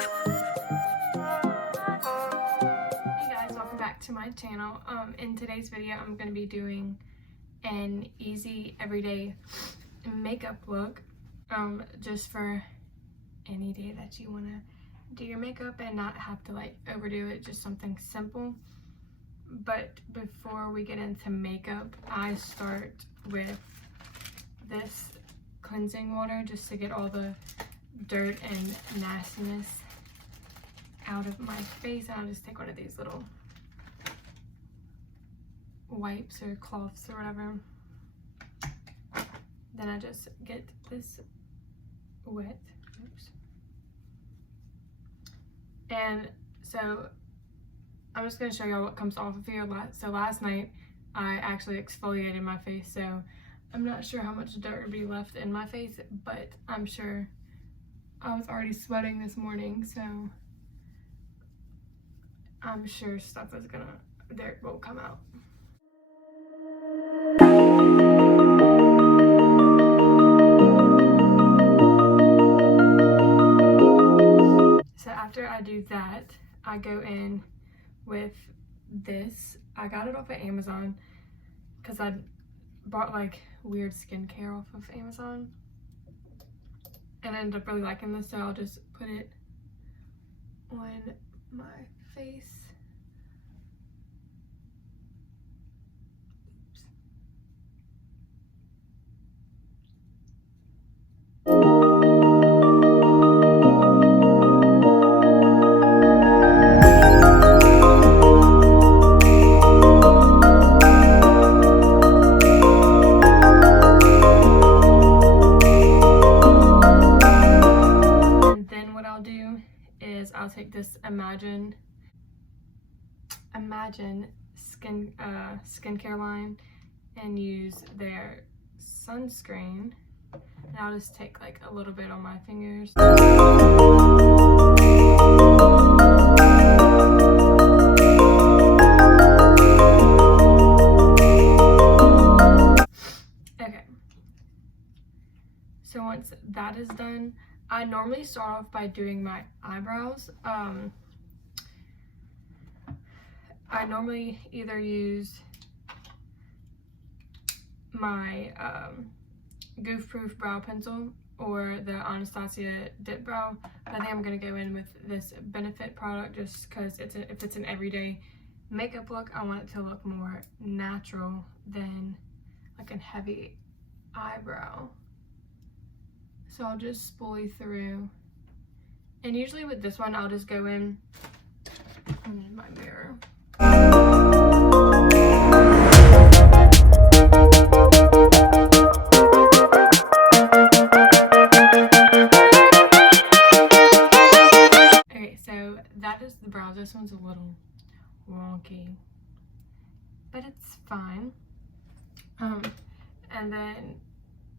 Guys, welcome back to my channel. In today's video I'm going to be doing an easy everyday makeup look, just for any day that you want to do your makeup and not have to like overdo it, just something simple. But before we get into makeup, I start with this cleansing water just to get all the dirt and nastiness out of my face. I'll just take one of these little wipes or cloths or whatever. Then I just get this wet. Oops. And so I'm just going to show y'all what comes off of here. So last night I actually exfoliated my face, so I'm not sure how much dirt would be left in my face, but I'm sure I was already sweating this morning, so I'm sure dirt will come out. So after I do that, I go in with this. I got it off of Amazon because I bought like weird skincare off of Amazon and I ended up really liking this, so I'll just put it on my face. I'll take this Imagine skincare line and use their sunscreen, and I'll just take like a little bit on my fingers. Okay, so once that is done, I normally start off by doing my eyebrows. I normally either use my Goof Proof brow pencil or the Anastasia dip brow. I think I'm going to go in with this Benefit product just because if it's an everyday makeup look, I want it to look more natural than like a heavy eyebrow. So I'll just spoolie through, and usually with this one I'll just go in my mirror. Okay, so that is the brows. This one's a little wonky, but it's fine. And then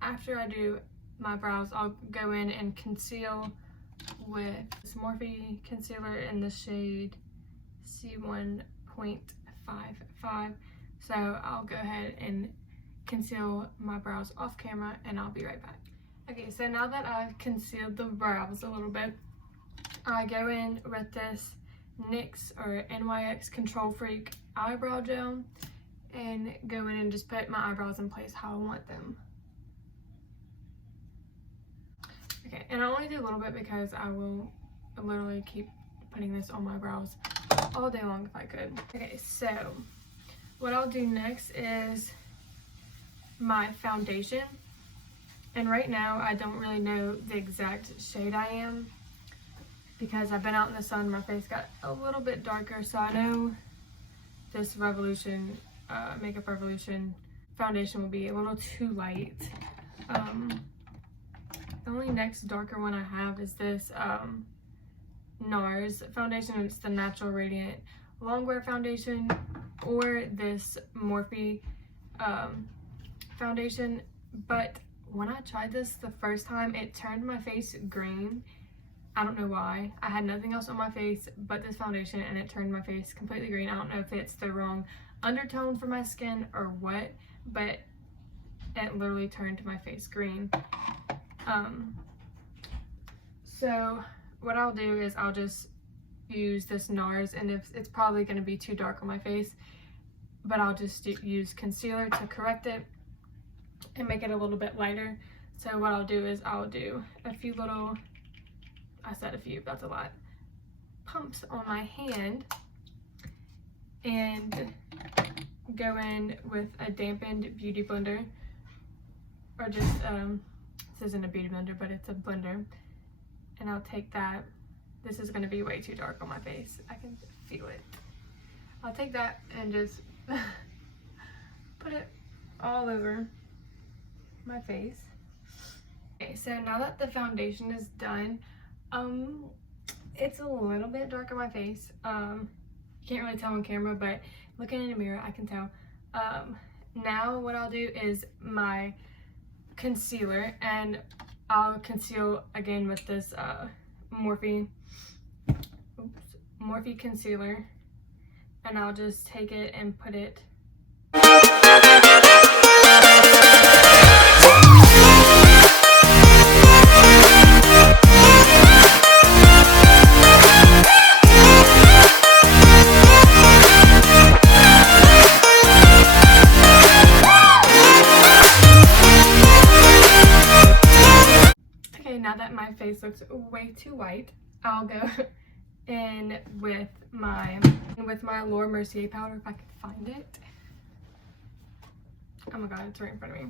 after I do my brows, I'll go in and conceal with this Morphe concealer in the shade C1.55. So I'll go ahead and conceal my brows off camera and I'll be right back. Okay, so now that I've concealed the brows a little bit, I go in with this NYX or NYX Control Freak eyebrow gel and go in and just put my eyebrows in place how I want them. Okay, and I only do a little bit because I will literally keep putting this on my brows all day long if I could. Okay, so what I'll do next is my foundation. And right now I don't really know the exact shade I am because I've been out in the sun. My face got a little bit darker, so I know this Revolution, Makeup Revolution foundation will be a little too light. The only next darker one I have is this NARS foundation, and it's the Natural Radiant Longwear foundation, or this Morphe foundation. But when I tried this the first time, it turned my face green. I don't know why. I had nothing else on my face but this foundation and it turned my face completely green. I don't know if it's the wrong undertone for my skin or what, but it literally turned my face green. So what I'll do is I'll just use this NARS, and if it's probably going to be too dark on my face, but I'll just use concealer to correct it and make it a little bit lighter. So what I'll do is I'll do a few little, I said a few, that's a lot, pumps on my hand and go in with a dampened beauty blender, or just, this isn't a beauty blender, but it's a blender, and I'll take that. This is going to be way too dark on my face. I can feel it. I'll take that and just put it all over my face. Okay, so now that the foundation is done, it's a little bit dark on my face. You can't really tell on camera, but looking in the mirror, I can tell. Now what I'll do is my concealer, and I'll conceal again with this Morphe concealer, and I'll just take it and put it now that my face looks way too white, I'll go in with my Laura Mercier powder, if I can find it. Oh my god, it's right in front of me.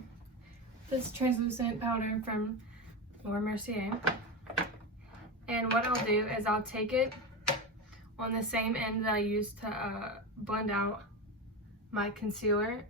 This translucent powder from Laura Mercier. And what I'll do is I'll take it on the same end that I used to blend out my concealer.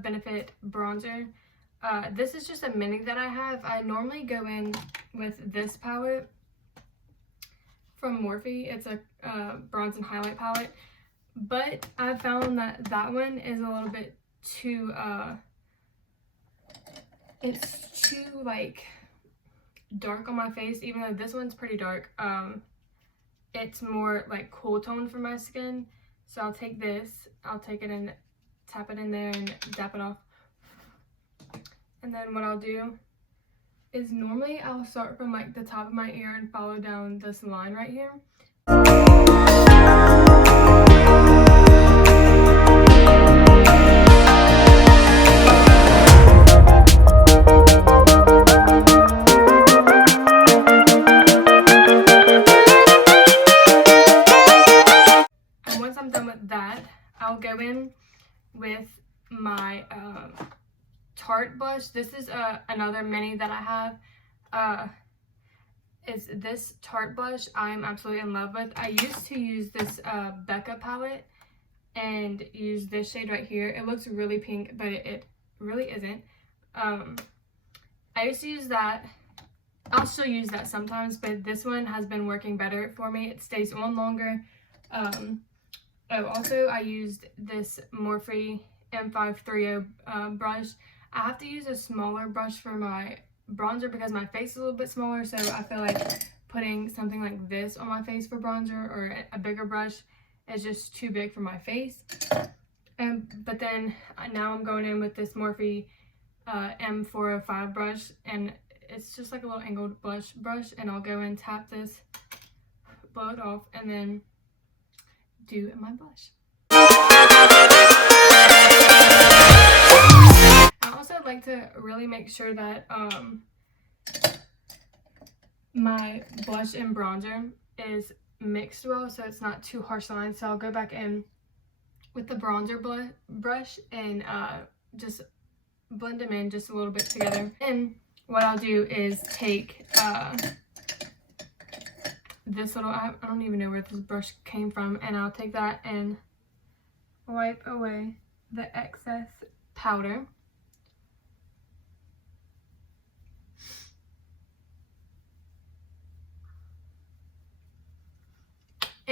Benefit bronzer. This is just a mini that I have. I normally go in with this palette from Morphe. It's a bronze and highlight palette, but I found that that one is a little bit too it's too like dark on my face, even though this one's pretty dark. It's more like cool tone for my skin. So I'll take this, I'll take it and tap it in there and dap it off. And then what I'll do is normally I'll start from like the top of my ear and follow down this line right here. And once I'm done with that, I'll go in with my Tarte blush. This is another mini that I have. Is this Tarte blush I'm absolutely in love with. I used to use this Becca palette and use this shade right here. It looks really pink, but it really isn't. I used to use that. I'll still use that sometimes, but this one has been working better for me. It stays on longer. Also, I used this Morphe M530 brush. I have to use a smaller brush for my bronzer because my face is a little bit smaller, so I feel like putting something like this on my face for bronzer, or a bigger brush, is just too big for my face. But then now I'm going in with this Morphe M405 brush, and it's just like a little angled brush, and I'll go and tap this, blow it off, and then do my blush. I also like to really make sure that my blush and bronzer is mixed well, so it's not too harsh lines. So I'll go back in with the bronzer brush and just blend them in just a little bit together. And what I'll do is take this little, I don't even know where this brush came from, and I'll take that and wipe away the excess powder.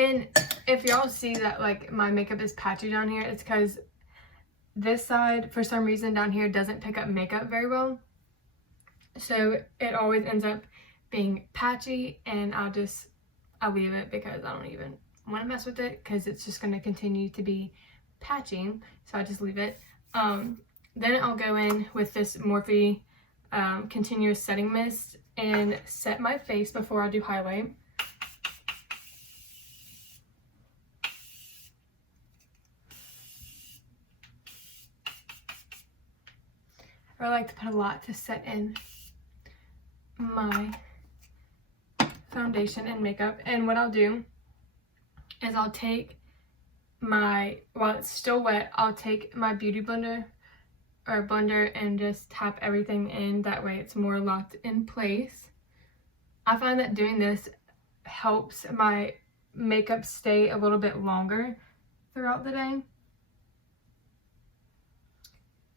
And if y'all see that like my makeup is patchy down here, it's because this side for some reason down here doesn't pick up makeup very well, so it always ends up being patchy, and I leave it because I don't even want to mess with it because it's just going to continue to be patchy, so I just leave it. Then I'll go in with this Morphe continuous setting mist and set my face before I do highlight. I like to put a lot to set in my foundation and makeup. And what I'll do is I'll take my, while it's still wet, I'll take my beauty blender and just tap everything in. That way it's more locked in place. I find that doing this helps my makeup stay a little bit longer throughout the day.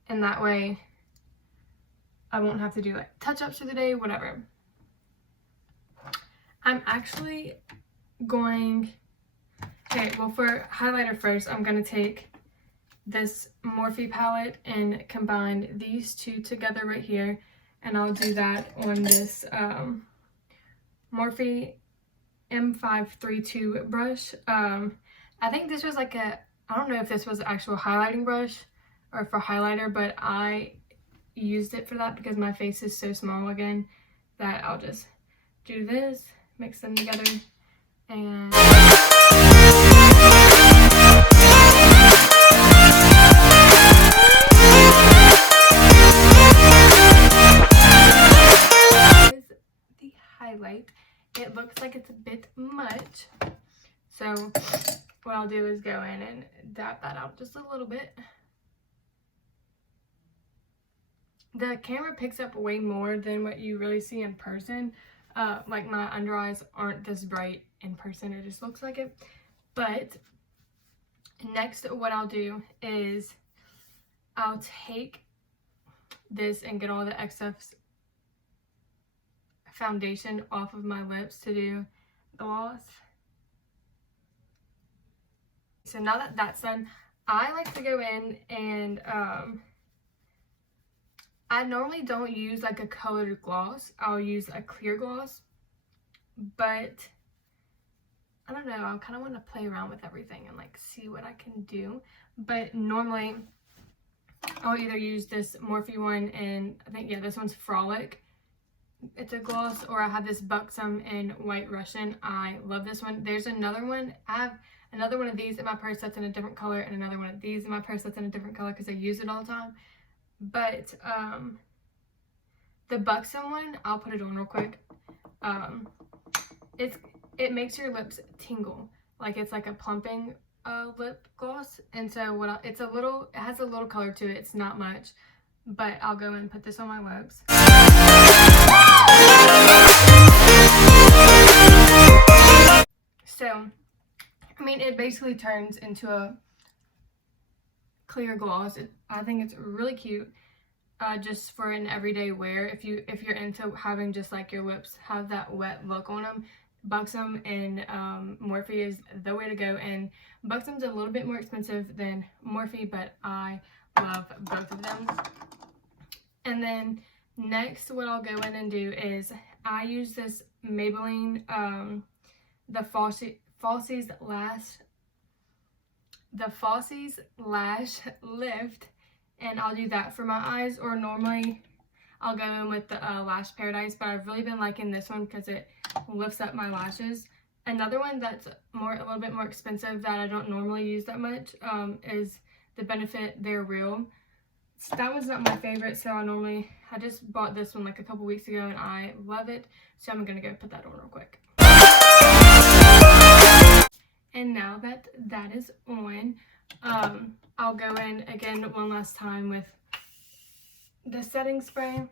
And that way I won't have to do like touch-ups for the day, whatever. I'm actually going, okay, well for highlighter first, I'm going to take this Morphe palette and combine these two together right here. And I'll do that on this Morphe M532 brush. I think this was like I don't know if this was an actual highlighting brush or for highlighter, but I used it for that because my face is so small again that I'll just do this, mix them together, and the highlight. It looks like it's a bit much, so what I'll do is go in and dab that out just a little bit. The camera picks up way more than what you really see in person. Like my under eyes aren't this bright in person, it just looks like it. But next what I'll do is I'll take this and get all the excess foundation off of my lips to do gloss. So now that that's done, I like to go in and I normally don't use like a colored gloss. I'll use a clear gloss, but I don't know, I kind of want to play around with everything and like see what I can do. But normally I'll either use this Morphe one, and I think, yeah, this one's Frolic. It's a gloss, or I have this Buxom in White Russian. I love this one. There's another one. I have another one of these in my purse that's in a different color, and another one of these in my purse that's in a different color because I use it all the time. But the Buxom one, I'll put it on real quick. It makes your lips tingle, like it's like a plumping lip gloss. And so it has a little color to it. It's not much, but I'll go and put this on my lips. So, I mean, it basically turns into a clear gloss. I think it's really cute, just for an everyday wear. If you're into having just like your lips have that wet look on them, Buxom and Morphe is the way to go. And Buxom's a little bit more expensive than Morphe, but I love both of them. And then next, what I'll go in and do is I use this Maybelline the Falsies Lash Lift, and I'll do that for my eyes. Or normally I'll go in with the Lash Paradise, but I've really been liking this one because it lifts up my lashes. Another one that's a little bit more expensive that I don't normally use that much is the Benefit They're Real. So that one's not my favorite, so I just bought this one like a couple weeks ago and I love it, so I'm gonna go put that on real quick. And now that that is on, I'll go in again one last time with the setting spray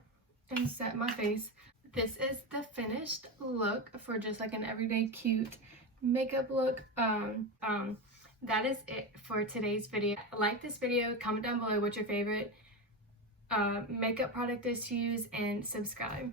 and set my face. This is the finished look for just like an everyday cute makeup look. That is it for today's video. Like this video, comment down below what your favorite makeup product is to use, and subscribe.